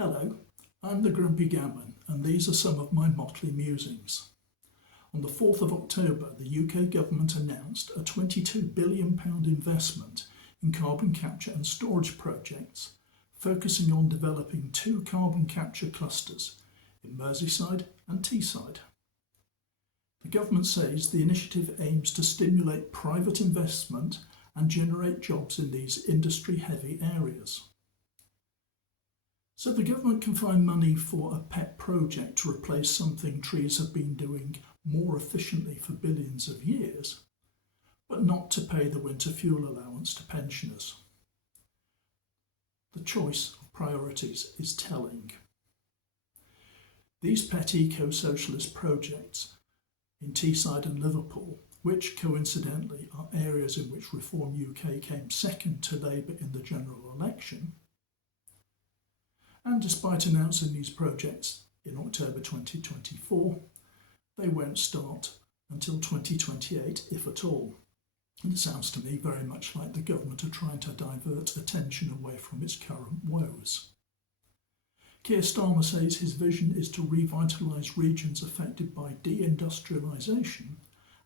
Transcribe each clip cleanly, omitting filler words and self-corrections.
Hello, I'm the Grumpy Gammon, and these are some of my motley musings. On the 4th of October, the UK government announced a £22 billion investment in carbon capture and storage projects, focusing on developing 2 carbon capture clusters in Merseyside and Teesside. The government says the initiative aims to stimulate private investment and generate jobs in these industry-heavy areas. So the government can find money for a pet project to replace something trees have been doing more efficiently for billions of years, but not to pay the winter fuel allowance to pensioners. The choice of priorities is telling. These pet eco-socialist projects in Teesside and Liverpool, which coincidentally are areas in which Reform UK came second to Labour in the general election, and despite announcing these projects in October 2024, they won't start until 2028, if at all. And it sounds to me very much like the government are trying to divert attention away from its current woes. Keir Starmer says his vision is to revitalise regions affected by deindustrialisation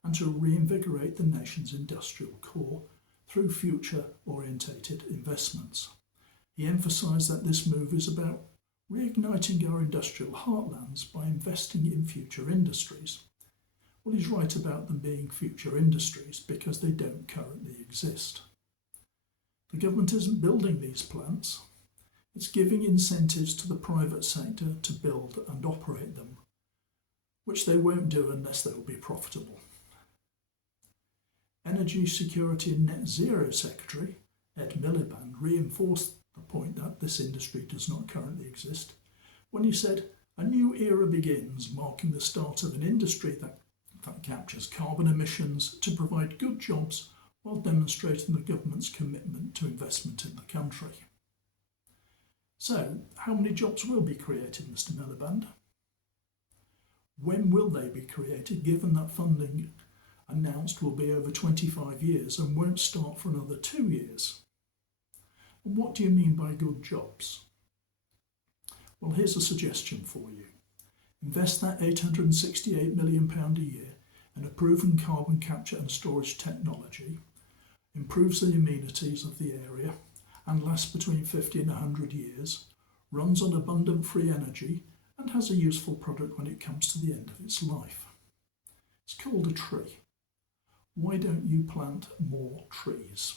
and to reinvigorate the nation's industrial core through future-orientated investments. He emphasised that this move is about reigniting our industrial heartlands by investing in future industries. Well, he's right about them being future industries because they don't currently exist. The government isn't building these plants, it's giving incentives to the private sector to build and operate them, which they won't do unless they will be profitable. Energy Security and Net Zero Secretary Ed Milliband reinforced the point that this industry does not currently exist when he said, "A new era begins, marking the start of an industry that captures carbon emissions to provide good jobs while demonstrating the government's commitment to investment in the country." So, how many jobs will be created, Mr. Milliband? When will they be created, given that funding announced will be over 25 years and won't start for another 2 years? And what do you mean by good jobs? Well, here's a suggestion for you. Invest that £868 million a year in a proven carbon capture and storage technology, improves the amenities of the area and lasts between 50 and 100 years, runs on abundant free energy and has a useful product when it comes to the end of its life. It's called a tree. Why don't you plant more trees?